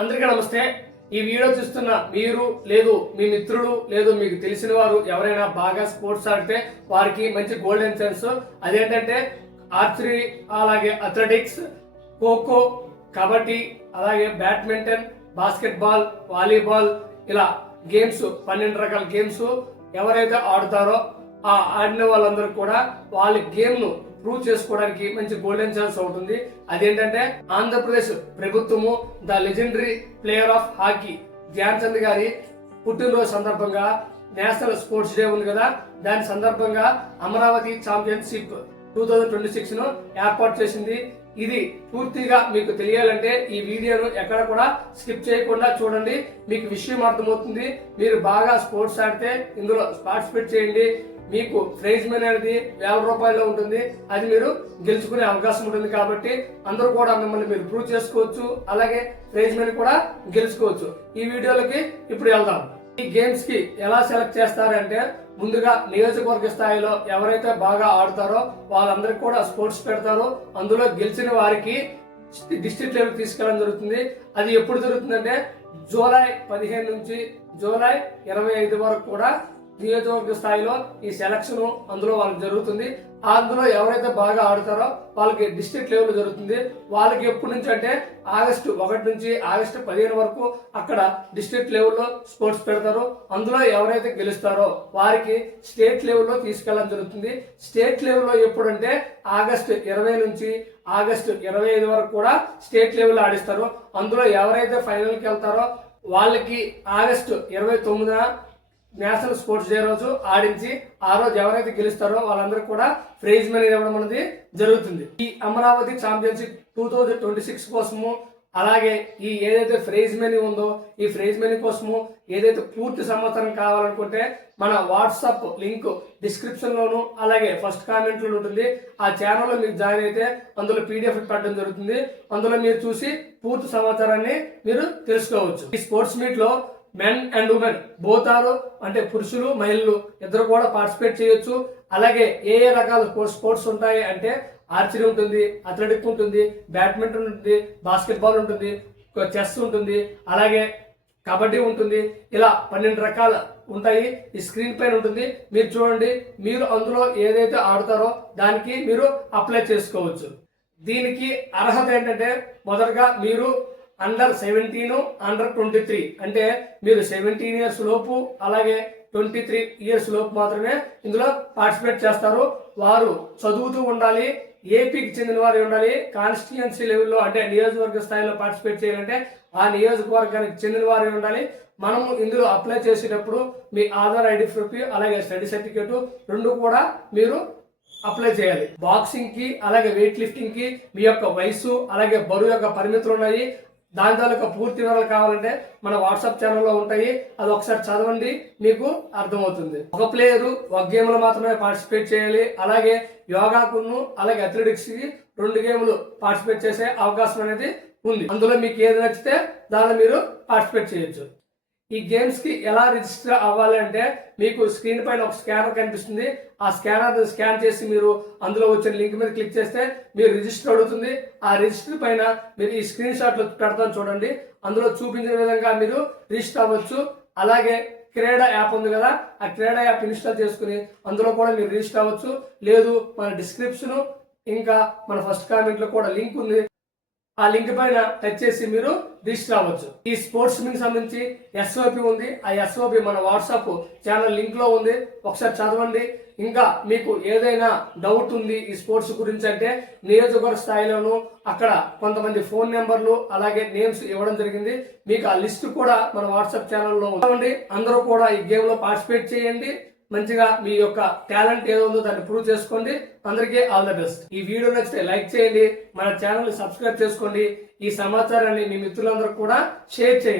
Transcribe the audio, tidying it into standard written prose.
అందరికీ నమస్తే. ఈ వీడియో చూస్తున్న మీరు లేదు మీ మిత్రులు లేదు మీకు తెలిసిన వారు ఎవరైనా బాగా స్పోర్ట్స్ ఆడితే వారికి మంచి గోల్డెన్ ఛాన్స్. అదేంటంటే ఆర్చరీ, అలాగే అథ్లెటిక్స్, ఖోఖో, కబడ్డీ, అలాగే బ్యాడ్మింటన్, బాస్కెట్బాల్, వాలీబాల్, ఇలా గేమ్స్ 12 రకాల గేమ్స్ ఎవరైతే ఆడుతారో ఆ ఆడిన వాళ్ళందరూ కూడా వాళ్ళ గేమ్ ను ప్రూవ్ చేసుకోవడానికి మంచి గోల్డెన్ ఛాన్స్ అవుతుంది. అదేంటంటే ఆంధ్రప్రదేశ్ ప్రభుత్వము the legendary player of hockey Dhyan Chand గారి పుట్టినరోజు సందర్భంగా నేషనల్ స్పోర్ట్స్ డే ఉంది కదా, దాని సందర్భంగా అమరావతి ఛాంపియన్షిప్ 2026 ను ఏర్పాటు చేసింది. ఇది పూర్తిగా మీకు తెలియాలంటే ఈ వీడియోను ఎక్కడ కూడా స్కిప్ చేయకుండా చూడండి, మీకు విషయం అర్థమవుతుంది. మీరు బాగా స్పోర్ట్స్ ఆడితే ఇందులో పార్టిసిపేట్ చేయండి. మీకు ప్రైజ్ మనీ అనేది 1000 రూపాయలు ఉంటుంది, అది మీరు గెలుచుకునే అవకాశం ఉంటుంది. కాబట్టి అందరూ కూడా మిమ్మల్ని మీరు ప్రూవ్ చేసుకోవచ్చు, అలాగే ప్రైజ్ మనీ కూడా గెలుచుకోవచ్చు. ఈ వీడియోలకి ఇప్పుడు వెళ్దాం. ఈ గేమ్స్ కి ఎలా సెలెక్ట్ చేస్తారంటే ముందుగా నియోజకవర్గ స్థాయిలో ఎవరైతే బాగా ఆడుతారో వాళ్ళందరికీ కూడా స్పోర్ట్స్ పెడతారు. అందులో గెలిచిన వారికి డిస్ట్రిక్ట్ లెవెల్ తీసుకెళ్ళడం జరుగుతుంది. అది ఎప్పుడు జరుగుతుందంటే జూలై 15 నుంచి జూలై 25 వరకు కూడా నియోజకవర్గ స్థాయిలో ఈ సెలక్షన్ అందులో వాళ్ళకి జరుగుతుంది. అందులో ఎవరైతే బాగా ఆడుతారో వాళ్ళకి డిస్ట్రిక్ట్ లెవెల్ జరుగుతుంది. వాళ్ళకి ఎప్పటి నుంచి అంటే ఆగస్టు 1 నుంచి ఆగస్టు 15 వరకు అక్కడ డిస్ట్రిక్ట్ లెవెల్లో స్పోర్ట్స్ పెడతారు. అందులో ఎవరైతే గెలుస్తారో వారికి స్టేట్ లెవెల్లో తీసుకెళ్ళడం జరుగుతుంది. స్టేట్ లెవెల్లో ఎప్పుడంటే ఆగస్టు 20 నుంచి ఆగస్టు 25 వరకు కూడా స్టేట్ లెవెల్ ఆడిస్తారు. అందులో ఎవరైతే ఫైనల్కి వెళ్తారో వాళ్ళకి ఆగస్టు 29న నేషనల్ స్పోర్ట్స్ డే రోజు ఆడించి ఆ రోజు ఎవరైతే గెలుస్తారో వాళ్ళందరికీ కూడా ప్రైజ్ మనీ ఇవ్వడం అనేది జరుగుతుంది. ఈ అమరావతి ఛాంపియన్షిప్ 2026 కోసము, అలాగే ఈ ఏదైతే ప్రైజ్ మనీ ఉందో ఈ ప్రైజ్ మనీ కోసము ఏదైతే పూర్తి సమాచారం కావాలనుకుంటే మన వాట్సాప్ లింక్ డిస్క్రిప్షన్ లోను అలాగే ఫస్ట్ కామెంట్ లో ఉంటుంది. ఆ ఛానల్లో మీరు జాయిన్ అయితే అందులో PDF పెట్టడం జరుగుతుంది. అందులో మీరు చూసి పూర్తి సమాచారాన్ని మీరు తెలుసుకోవచ్చు. ఈ స్పోర్ట్స్ మీట్ లో men and women both are, అంటే పురుషులు మహిళలు ఇద్దరు కూడా పార్టిసిపేట్ చేయొచ్చు. అలాగే ఏ రకాల స్పోర్ట్స్ ఉంటాయి అంటే ఆర్చరీ ఉంటుంది, అథ్లెటిక్ ఉంటుంది, బ్యాడ్మింటన్ ఉంటుంది, బాస్కెట్బాల్ ఉంటుంది, చెస్ ఉంటుంది, అలాగే కబడ్డీ ఉంటుంది. ఇలా 12 రకాల ఉంటాయి. ఈ స్క్రీన్ పైన ఉంటుంది, మీరు చూడండి. మీరు అందులో ఏదైతే ఆడుతారో దానికి మీరు అప్లై చేసుకోవచ్చు. దీనికి అర్హత ఏంటంటే మొదటగా మీరు అండర్ 17, అండర్ 23, అంటే మీరు 17 ఇయర్స్ లోపు అలాగే 23 ఇయర్స్ లోపు మాత్రమే ఇందులో పార్టిసిపేట్ చేస్తారు. వారు చదువుతూ ఉండాలి, ఏపీకి చెందిన వారు ఉండాలి. కాన్స్టిట్యుయెన్సీ లెవెల్లో అంటే నియోజకవర్గ స్థాయిలో పార్టిసిపేట్ చేయాలంటే ఆ నియోజకవర్గానికి చెందిన వారు ఉండాలి. మనము ఇందులో అప్లై చేసేటప్పుడు మీ ఆధార్ ఐడి ప్రూఫ్ అలాగే స్టడీ సర్టిఫికేట్ 2 కూడా మీరు అప్లై చేయాలి. బాక్సింగ్ కి అలాగే వెయిట్ లిఫ్టింగ్ కి మీ యొక్క వయసు అలాగే బరువు యొక్క పరిమితులు ఉన్నాయి. దాని తాలూకా పూర్తి వివరాలు కావాలంటే మన వాట్సాప్ ఛానల్లో ఉంటాయి, అది ఒకసారి చదవండి, మీకు అర్థమవుతుంది. ఒక ప్లేయరు ఒక గేమ్ లో మాత్రమే పార్టిసిపేట్ చేయాలి. అలాగే యోగాకును అలాగే అథ్లెటిక్స్ కి 2 గేమ్లు పార్టిసిపేట్ చేసే అవకాశం అనేది ఉంది. అందులో మీకు ఏది నచ్చితే దానిలో మీరు పార్టిసిపేట్ చేయొచ్చు. ఈ గేమ్స్ కి ఎలా రిజిస్టర్ అవ్వాలి అంటే మీకు స్క్రీన్ పైన ఒక స్కానర్ కనిపిస్తుంది. ఆ స్కానర్ స్కాన్ చేసి మీరు అందులో వచ్చిన లింక్ మీద క్లిక్ చేస్తే మీరు రిజిస్టర్ అడుగుతుంది. ఆ రిజిస్టర్ పైన మీరు ఈ స్క్రీన్ షాట్లు పెడతాను చూడండి, అందులో చూపించిన విధంగా మీరు రిజిస్టర్ అవ్వచ్చు. అలాగే క్రీడా యాప్ ఉంది కదా, ఆ క్రీడా యాప్ ఇన్స్టాల్ చేసుకుని అందులో కూడా మీరు రిజిస్టర్ అవ్వచ్చు. లేదు మన డిస్క్రిప్షన్ ఇంకా మన ఫస్ట్ కామెంట్ లో కూడా లింక్ ఉంది, ఆ లింక్ పైన టచ్ చేసి మీరు రిజిస్టర్ అవ్వచ్చు. ఈ స్పోర్ట్స్ మీకు సంబంధించి SOP ఉంది, ఆ SOP మన వాట్సాప్ ఛానల్ లింక్ లో ఉంది, ఒకసారి చదవండి. ఇంకా మీకు ఏదైనా డౌట్ ఉంది ఈ స్పోర్ట్స్ గురించి అంటే నియోజకవర్గ స్థాయిలోను అక్కడ కొంతమంది ఫోన్ నెంబర్లు అలాగే నేమ్స్ ఇవ్వడం జరిగింది. మీకు ఆ లిస్ట్ కూడా మన వాట్సాప్ ఛానల్లో ఉంది. అందరూ కూడా ఈ గేమ్ లో పార్టిసిపేట్ చేయండి. మంచిగా మీ యొక్క టాలెంట్ ఏదో ఉందో దాన్ని ప్రూవ్ చేసుకోండి. అందరికీ ఆల్ ద బెస్ట్. ఈ వీడియో నచ్చితే లైక్ చేయండి, మన ఛానల్ ని సబ్స్క్రైబ్ చేసుకోండి. ఈ సమాచారాన్ని మీ మిత్రులందరూ కూడా షేర్ చేయండి.